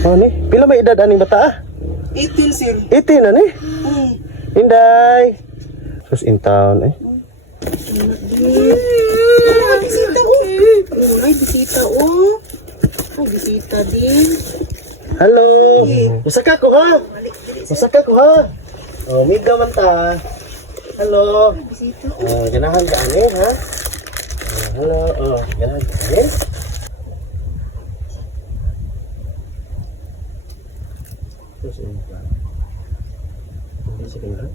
Oh ni, pila may edad aning bata ah? 18 sir. 18 na ni. Inday. Sus in town eh. Ay, bisita oh. Ay, bisita oh. Oh, bisita din. Hello. Usaka ko ha. Usaka ko ha. Oh, miga man ta. Hello. Bisita oh. Ganahan ka ani ha. Hello. Oh, ganahan ka ani. Sus in town. Sige na.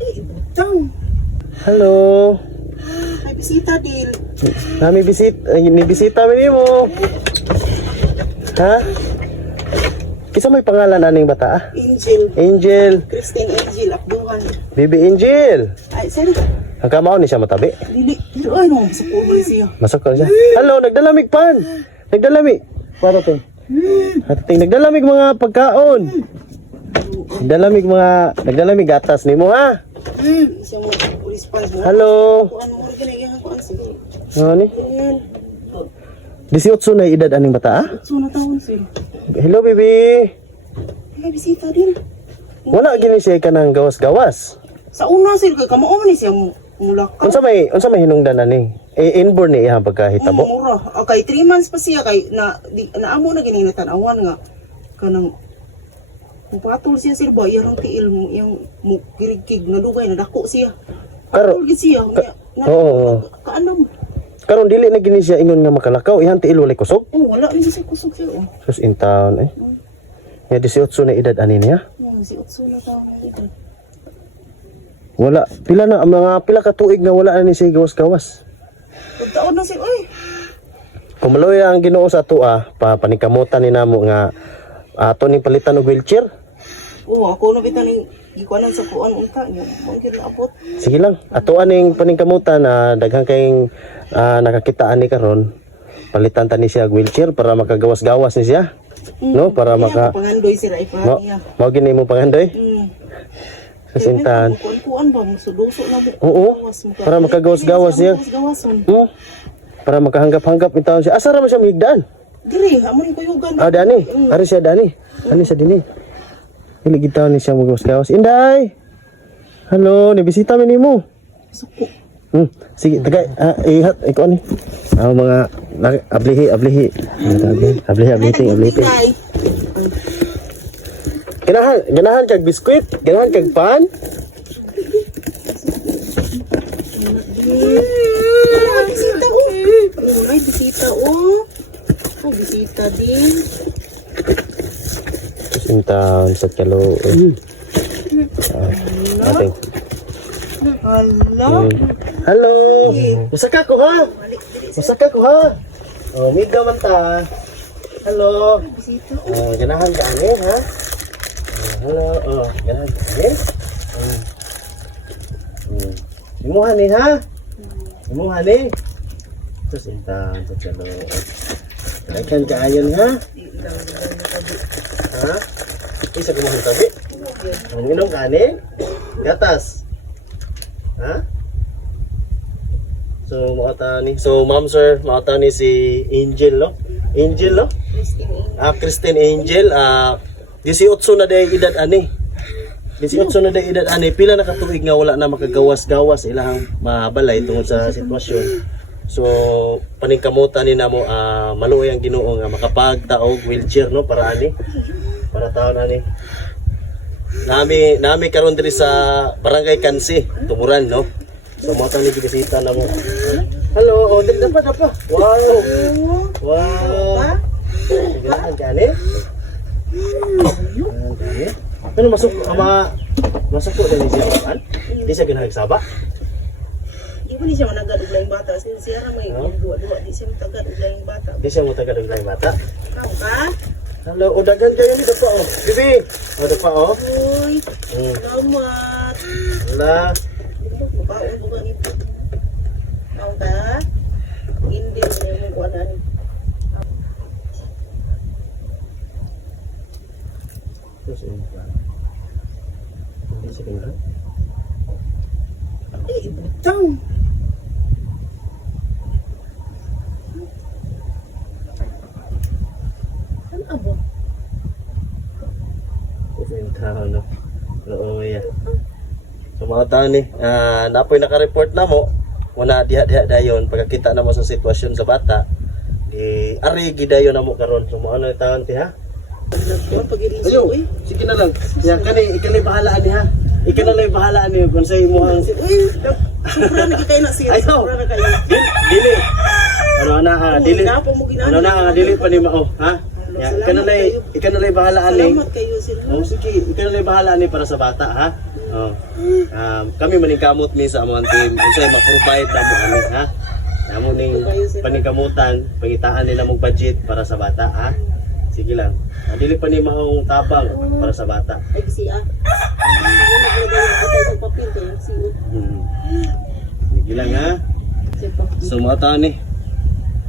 Ay, butang. Hello. Ay, bisita din. Nami ni bisita mo. Ha? Kisa may pangalan aning bata ah? Angel. Angel. Christine Angel Abduhan. Bibi Angel. Ay, sir. Ang kamao ni siya matabi. Dili. Pero ay no, sa pulo siya. Masok ka siya. Hello, nagdalamig pan. Nagdalamig. Para to. Ating nagdalamig mga pagkaon. Nagdalamig gatas nimo ha. Siya mo pulis pa. Hello. Ano mo rin kinayahan ko ang sige. Ano ni? Ayan. 18 na edad aning bata ah? So na taon sir. Hello, baby. Ay, bisita din. Wala gini siya ka ng gawas-gawas. Sa una sir, kay kamao ni siya mula ka. Unsa may hinungdan ani? Inborn ni iyang pagkahitabo. Mura. Okay, 3 months pa siya kay naamo na gininatan-awan nga kanang patol siya sir ba iyang tiil mo iyang girigkig na dugay na dako siya. Karon gid siya. oo. Kaanam. Karon dili na gini siya ingon nga makalakaw, ihang tiil walay kusog. Oh, wala ni siya kusog siya. Oh. Sus in town eh. Ya 18 na edad ani niya. Si Otso na taon ito. Wala pila na mga pila ka tuig na wala na ni siya gawas-gawas. Taon na siya oy. Kumaloy ang Ginoo sa ato panikamutan ni namo nga ato ning palitan og wheelchair. Oh, ako na bitan ning gikuanan sa kuan unta niya. Mungkin naapot. Sige lang, ato aning paningkamutan daghang kayong nakakita ani karon. Palitan ta ni siya og wheelchair para makagawas-gawas ni siya. No, para pangandoy sila ipa niya. Mao gini mo pangandoy. Kasintahan. Kuan ba mo sudoso na mo. Oo. Para makagawas-gawas siya. Para makahanggap-hanggap itaon siya. Asa ra man siya migdaan? Diri, amo ni kuyugan. Dani. Ari siya Dani. Ani sa dini. Dili gitaw ni siya magawas-gawas. Inday. Hello, nibisita mi nimo. Suko. Sige, tagay. Ihat iko ni. Mga ablihi. Ablihi. Ganahan kag biskuit, ganahan kag pan. Bisita oh. Ay, bisita oh. Oh, bisita din. Sintaon sa kalo. Ating. Hello. Hello. Usaka ko ha. Oh, miga man ta. Hello. Bisita. Ganahan ka ani ha. Hello. Ganahan ka ani. Imuhan ni ha. Imuhan ni. Terus intan sa kalo. Kailan ka ayon ha? Ha? Isa kumuha tabi. Manginom ka ani? Gatas. Ha? So ma'am sir, maata ni si Angel no? Angel no? Christine Angel, 18 na day edad ani. 18 na day edad ani, pila na katuig nga wala na makagawas-gawas ilang mabalay tungod sa sitwasyon. So paningkamutan ni namo maluoy ang Ginoo nga makapagtaog wheelchair no para ani. Para taon ani. Nami karon diri sa Barangay Kansi, Tumuran no. So mo tani bisita na mo. Hello, dapa. Wow. Ganahan gani? Ano masuk ko din siya kan? Di siya ganahan saba. Di ba ni siya managad og laing bata? Siya na may duwa di siya matagad og laing bata. Di siya matagad og laing bata. Kao ka? Hello, dagan kayo ni dapa oh. Bibi. Dapa oh. Uy. Salamat. Wala. Baon bukan itu. Kao ka? Hindi mo kuanan. Terus ini. Ini sebenarnya. Butang. abo. Yung tao, no? Oo, yeah. So mga tao ni, napoy naka-report na mo, wala diha-diha dayon, pagkakita na mo sa sitwasyon sa bata, di arigi dayon na mo karon. So mga ano yung taon ti ha? Nagkuhan pag-irinso Ayo, eh. sige na lang. Yan, ikanay bahalaan ni ha? Ikanay bahalaan ni kung sa'yo mo ang... Sobra na kayo na siya. Ayaw. Sobra na kayo. Dili. Ano na, dili. Ginapo mo ginagawa. Ano na, dili pa ni Mao, ha? Yan, ikanay bahalaan ni. Salamat kayo sir. Oh, sige, ikanay bahalaan ni para sa bata, ha? Oh. Kami maningkamot ni sa among team. Kung sa'yo ma-provide na mo ano, ha? Namo ning paningkamutan, pangitaan nila mong budget para sa bata, ha? Sige lang. Dili pa ni maong tabang para sa bata. Ay, siya. Ano na sa papel kayo? Siya. Sige lang, ha? Siya pa. So mga tao ni,